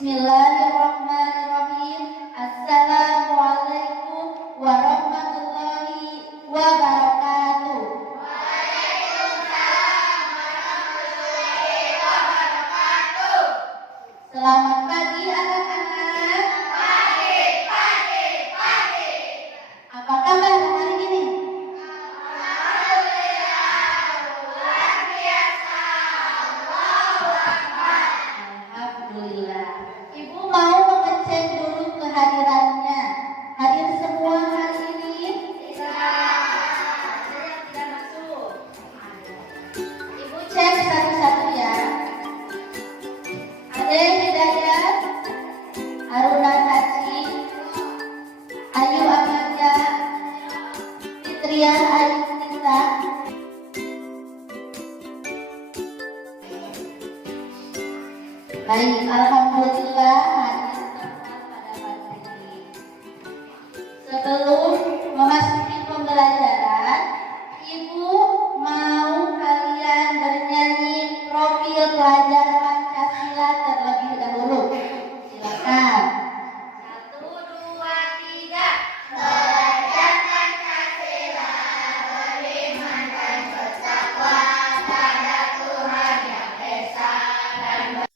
Bismillahirrahmanirrahim. Assalamualaikum warahmatullahi wabarakatuh. Selamat pagi anak-anak. Pagi. Apa kabar hari ini? Alhamdulillah. Ibu mau mengecek dulu kehadirannya. Hadir semua hari ini? Tidak masuk. Ibu cek satu-satu ya. Ade Hidayat, Haruna Saci, Ayu Amanda, Fitrian Ayu Tisa. Baik, alhamdulillah hadir semua pada pagi ini. Sebelum memasuki pembelajaran, Ibu mau kalian bernyanyi profil pelajar Pancasila terlebih dahulu. Silakan. 1, 2, 3. Belajar Pancasila, beriman dan bertakwa pada Tuhan Yang Esa dan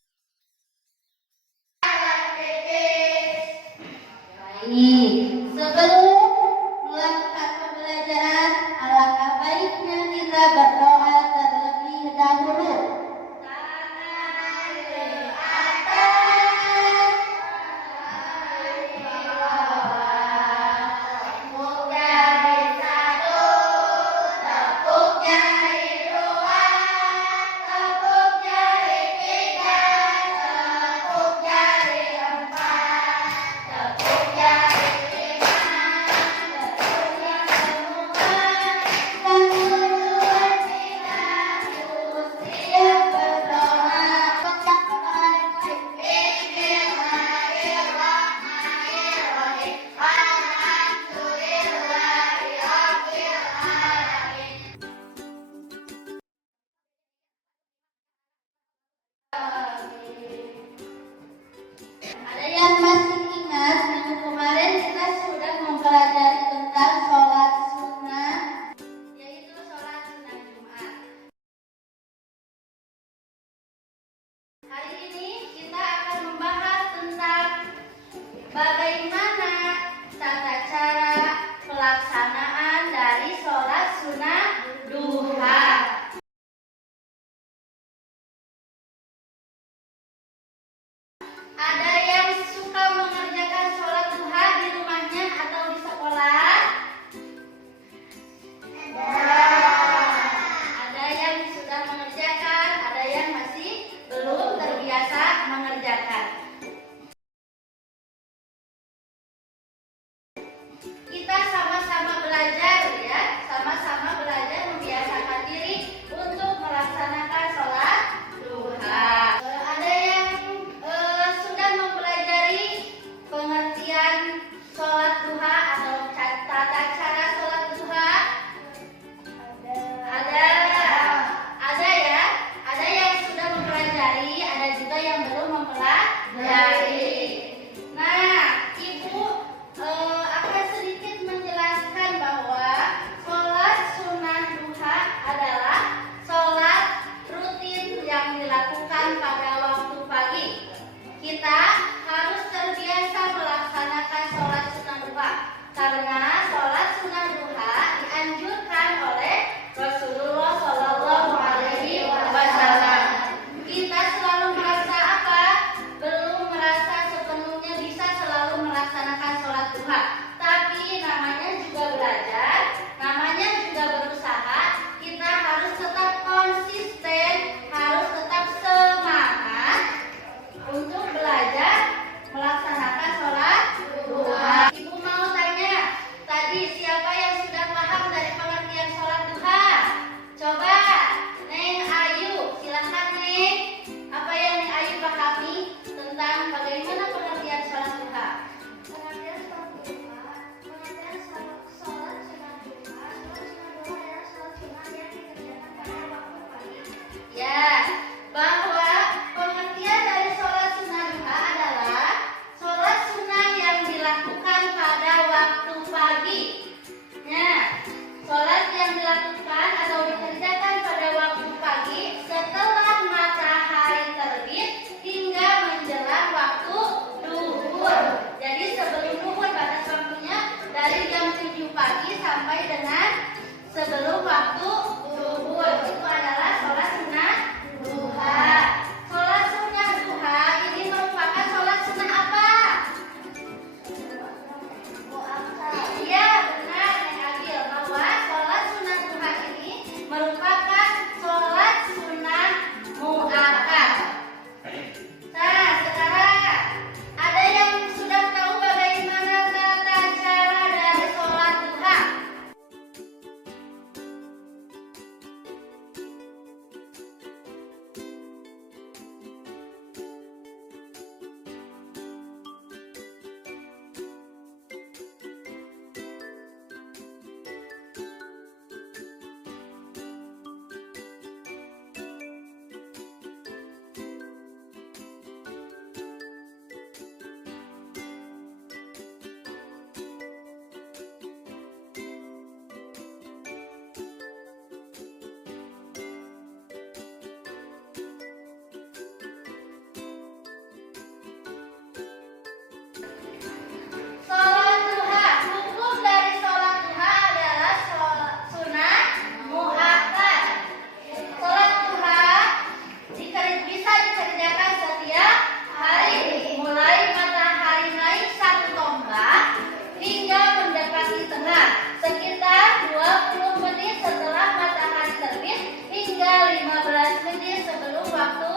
waktu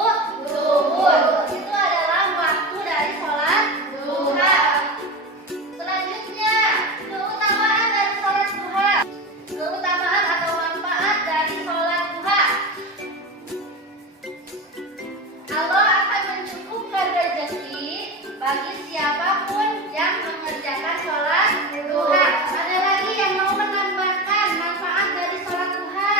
zuhur. Itu adalah waktu dari sholat duha. Selanjutnya, keutamaan dari sholat duha. Keutamaan atau manfaat dari sholat duha. Allah akan mencukupkan rezeki bagi siapapun yang mengerjakan sholat duha. Ada lagi yang mau menambahkan manfaat dari sholat duha?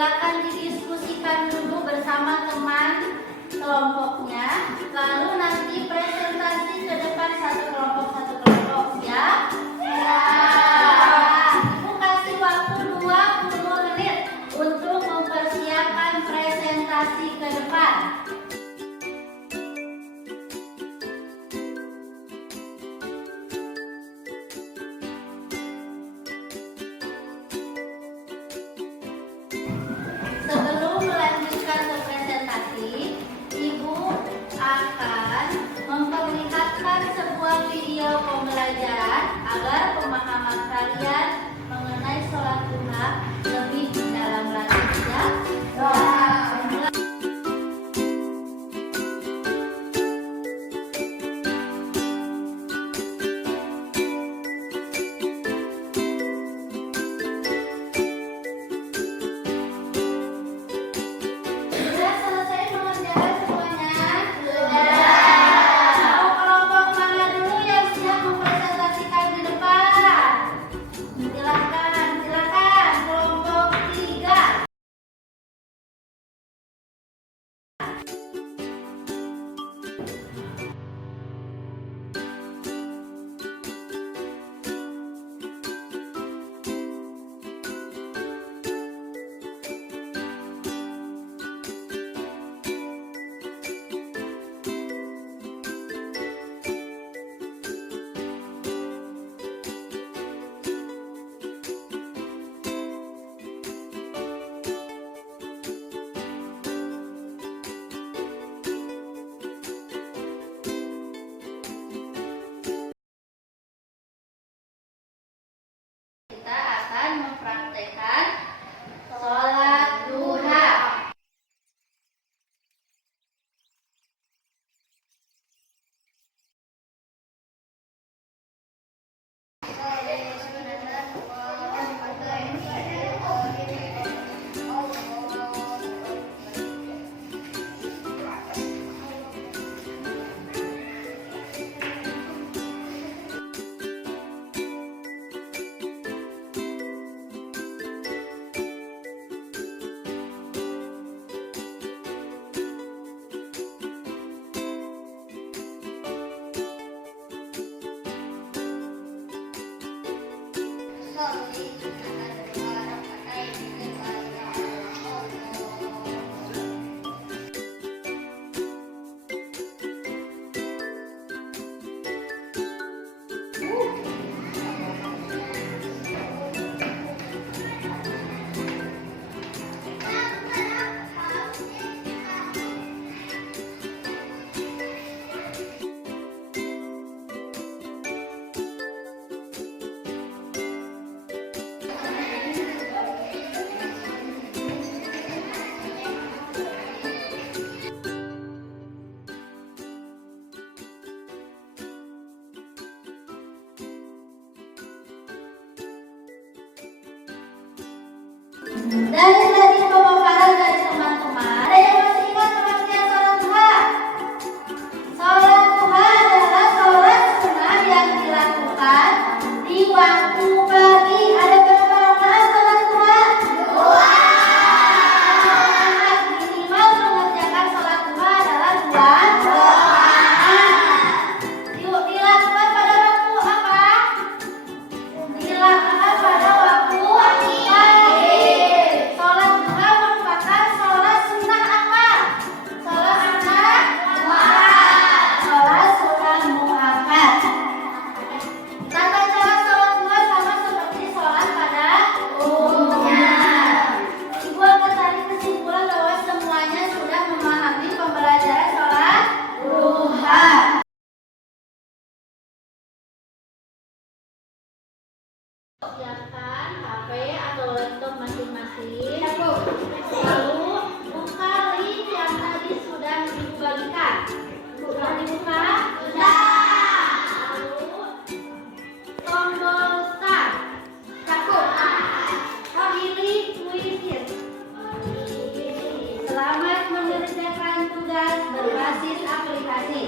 silakan didiskusikan dulu bersama teman kelompoknya, lalu nanti presentasi ke depan satu kelompok ya. Ya. Ibu kasih waktu 20 menit untuk mempersiapkan presentasi ke depan. Sebelum melanjutkan ke presentasi, Ibu akan memperlihatkan sebuah video pembelajaran agar pemahaman kalian mengenai sholat duha lebih dalam lagi ya. Sudah selesai mengerjakan semuanya? Sudah. Mau kelompok mana dulu yang siap mempresentasikan di depan? Silakan kelompok 3. Kita akan mempraktekkan sholat duha. Dari tadi pemaparan dari teman-teman, ada yang masih ingat pengertian sholat duha? Sholat duha adalah sholat sunnah yang dilakukan di waktu pagi. Ada berapa rakaat sholat duha? 2 rakaat. Minimal mengerjakan sholat duha adalah 2 rakaat. Dilakukan pada waktu apa? Dilakukan pada waktu pagi. Sholat duha merupakan sholat sunnah apa? Sholat sunnah muakkad. Sholat sunnah muakkad. Tata cara sholat duha sama seperti sholat pada umumnya. Ibu akan tarik kesimpulan bahwa semuanya sudah memahami pembelajaran sholat duha. Siapkan HP atau laptop masing-masing. Lalu buka link yang tadi sudah dibagikan. Sudah dibuka? Sudah. Lalu tombol start. Pilih kuisis. Selamat mengerjakan tugas berbasis aplikasi.